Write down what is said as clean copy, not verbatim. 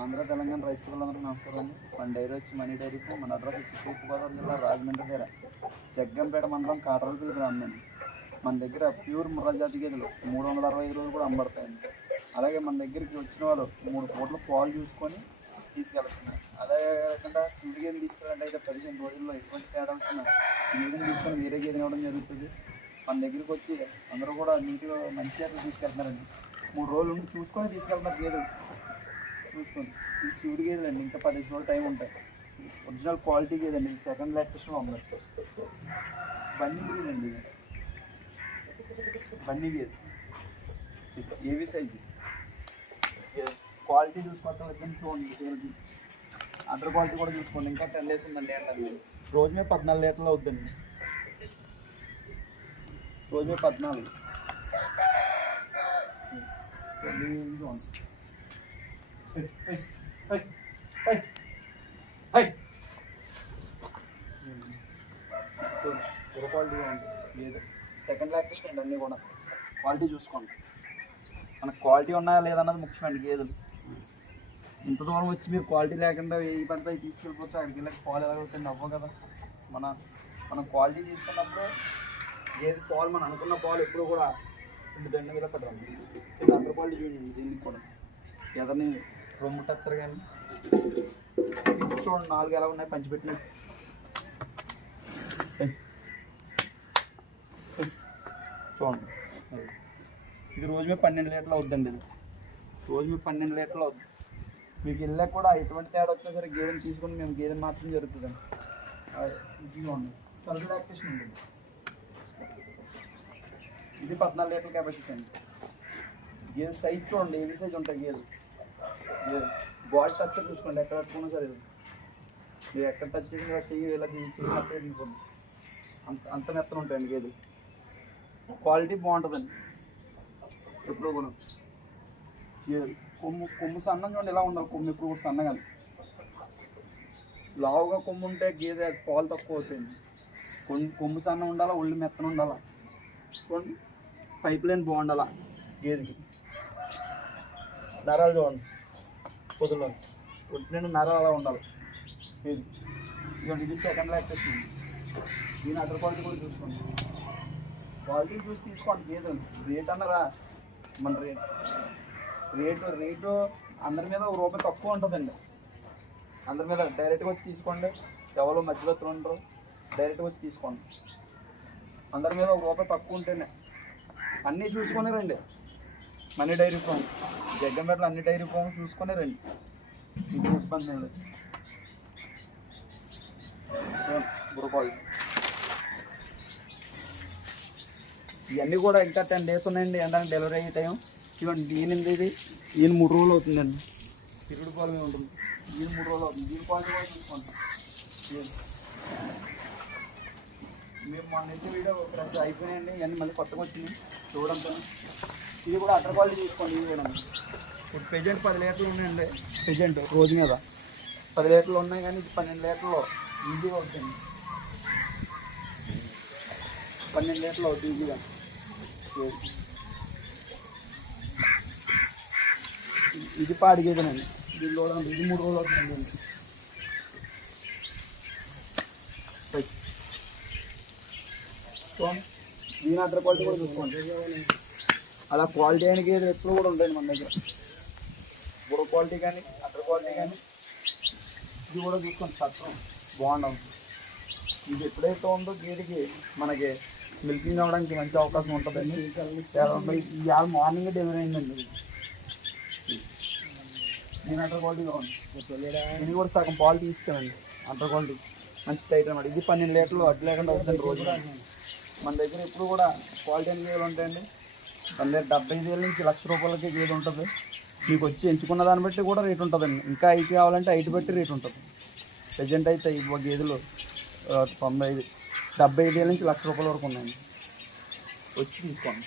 ఆంధ్ర తెలంగాణ రైతులందరికీ నమస్కారం అండి. మన డైరీ వచ్చి మనీ డైరీ ఫామ్. మన అడ్రస్ వచ్చి తూర్పుగోదావరి జిల్లా రాజమండ్రి దగ్గర జగ్గంపేట మండలం కాటరపల్లి గ్రామం అండి. మన దగ్గర ప్యూర్ ముర్రా జాతి గేదెలు 365 రోజులు కూడా అమ్మబడతాయండి. అలాగే మన దగ్గరికి వచ్చిన వాళ్ళు 3 పూటలు పాలు చూసుకొని తీసుకెళ్తున్నారు. అదే కాకుండా సిండి గేదెలు తీసుకెళ్ళాలంటే అయితే 15 రోజుల్లో ఎటువంటి తేడా వచ్చినా గేదెని తీసుకొని వేరే గేదెని ఇవ్వడం జరుగుతుంది. మన దగ్గరికి వచ్చి అందరూ కూడా నీట్గా మంచిగా తీసుకెళ్తున్నారండి. 3 రోజులు ఉండి చూసుకొని తీసుకెళ్తున్నారు గేదెలు. చూసుకోండి, ఇది శివుడి గేదెలండి. ఇంకా 15 రోజులు టైం ఉంటాయి. ఒరిజినల్ క్వాలిటీ గేదండి. సెకండ్ లాక్టేషన్ ఉంది. బన్నీ గేదె అండి. బన్నీ గేదె ఏవి సైజు క్వాలిటీ చూసుకోవటం చూడండి. గేదెకి అదర్ క్వాలిటీ కూడా చూసుకోండి. ఇంకా 10 డేస్ ఉందండి. అంటే రోజు మీద 14 లీటర్లు అవుతుందండి. రోజు మీద 14 క్వాలిటీ ఉంది. సెకండ్ లాక్టేషన్ అండి. అన్నీ కూడా క్వాలిటీ చూసుకోండి. మనకు క్వాలిటీ ఉన్నాయా లేదన్నది ముఖ్యమండి. గేదెలు ఇంత దూరం వచ్చి మీరు క్వాలిటీ లేకుండా ఏది పడితే అవి తీసుకెళ్ళిపోతే అక్కడికి వెళ్ళి పాలు ఎలాగవుతుంది? అవ్వ కదా. మనం క్వాలిటీ తీసుకున్నప్పుడు గేదె పాలు మనం అనుకున్న పాలు ఎప్పుడు కూడా రెండు దండ మీద పడరాము. ఇది అండర్ క్వాలిటీ చూడండి. దీనికి కూడా ఎదరిని రొమ్ము టచ్చర్ కానీ చూడండి. 4 ఎలా ఉన్నాయి పంచిపెట్టినట్టు. చూడండి, ఇది రోజు మీద 12 లీటర్లు అవుతుందండి. ఇది రోజు మీద 12 లీటర్లు అవుతుంది. మీకు వెళ్ళాక కూడా ఎటువంటి తేడా వచ్చినా సరే గేదెని తీసుకొని మేము గేదెని మార్చడం జరుగుతుందండి. ఇది చూడండి, థర్డ్ లాక్టేషన్ ఉంటుంది. ఇది 14 లీటర్ల కెపాసిటీ అండి. గేదె సైజ్ చూడండి, ఏవి సైజ్ ఉంటాయి గేదె. బాడీ టచ్ చూసుకోండి. ఎక్కడ పట్టుకున్నా సరే మీరు ఎక్కడ టచ్ చేసిన చెయ్యి ఇలా తీసుకోండి. అంత మెత్తన ఉంటాయండి గేదెలు. క్వాలిటీ బాగుంటుందండి ఎప్పుడో కూడా. కొమ్ము సన్నం చూడండి ఎలా ఉండాలి. కొమ్ము ఎప్పుడు కూడా సన్నగా లావుగా కొమ్ము ఉంటే గేదె పాలు తక్కువ అవుతాయండి. కొమ్ము సన్నం ఉండాలా, ఒళ్ళు మెత్తన ఉండాలా. చూడండి, పైప్ లైన్ బాగుండాలా గేదెకి. నరాలు చూడండి, పొద్దులో ఒంటి నరాలు అలా ఉండాలి గేదె. ఇదిగోండి, ఇది సెకండ్ లాక్టేషన్. దీని అదర్ క్వాలిటీ కూడా చూసుకోండి. క్వాలిటీ చూసి తీసుకోండి గేదెలు. రేట్ అన్నారా, మన రేటు అందరి మీద ₹1 తక్కువ ఉంటుందండి. అందరి మీద డైరెక్ట్గా వచ్చి తీసుకోండి. ఎవరో మధ్యవర్తులు ఉండరు. డైరెక్ట్గా వచ్చి తీసుకోండి. అందరి మీద ₹1 తక్కువ ఉంటేనే అన్నీ చూసుకొని రండి. మనీ డైరీ ఫామ్ జగ్గంపేటలో అన్ని డైరీ ఫామ్ చూసుకొని రండి. ఇంకేం ఇబ్బంది లేదు. రూపాయలు ఇవన్నీ కూడా ఇంకా 10 డేస్ ఉన్నాయండి. ఏంటంటే డెలివరీ అయ్యే టైం. ఇవ్వండి, దీనింది ఇది. ఈయన 3 రోజులు అవుతుందండి. తిరుగుడు పాలు మీద ఉంటుంది. ఈయన 3 రోజులు అవుతుంది. దీని క్వాలిటీ కూడా చూసుకుంటాం. మేము మొన్న నుంచి వీడియో ప్రెస్ అయిపోయాయండి. ఇవన్నీ మళ్ళీ కొత్తగా వచ్చింది చూడంతో. ఇది కూడా అటర్ క్వాలిటీ తీసుకోండి. ఇది కూడా ఇప్పుడు ప్రెజెంట్ 10 లీటర్లు ఉన్నాయండి. ప్రెజెంట్ రోజు మీద 10 లీటర్లు ఉన్నాయి, కానీ ఇది 12 లీటర్లు ఈజీగా అవుతుంది. 12 లీటర్లు అవుతుంది ఈజీగా. ఇది పాడి గేదెనండి. దీనిలో ఇది 3 రోజులు అవుతుందండి. దీని అదర్ క్వాలిటీ కూడా చూసుకోండి. అలా క్వాలిటీ అయిన గేదెలు ఎప్పుడు కూడా ఉంటాయండి మన దగ్గర. బుడ క్వాలిటీ కానీ అదర్ క్వాలిటీ కానీ ఇది కూడా చూసుకోండి. చట్టం బాగుండవు. ఇది ఎప్పుడైతే ఉందో గేదెకి మనకి మిల్కింగ్ అవ్వడానికి మంచి అవకాశం ఉంటుందండి. ఇవాళ మార్నింగ్ డెలివరీ అయిందండి. నేను అండర్ క్వాలిటీగా ఉంది. ఇది కూడా సగం పాలు తీస్తానండి. అండర్ క్వాలిటీ మంచి టైట్ అనమాట. ఇది 12 లీటర్లు అడ్డు లేకుండా అవుతుంది రోజు. మన దగ్గర ఎప్పుడు కూడా క్వాలిటీ అయిన గేదెలు ఉంటాయండి. మన దగ్గర 75,000 నుంచి ₹1,00,000 గేదె ఉంటుంది. మీకు వచ్చి ఎంచుకున్న దాన్ని బట్టి కూడా రేట్ ఉంటుందండి. ఇంకా 8 కావాలంటే 8 బట్టి రేట్ ఉంటుంది. ప్రజెంట్ అయితే ఈ గేదెలు 75,000 నుంచి ₹1,00,000 వరకు ఉన్నాయండి. వచ్చి తీసుకోండి.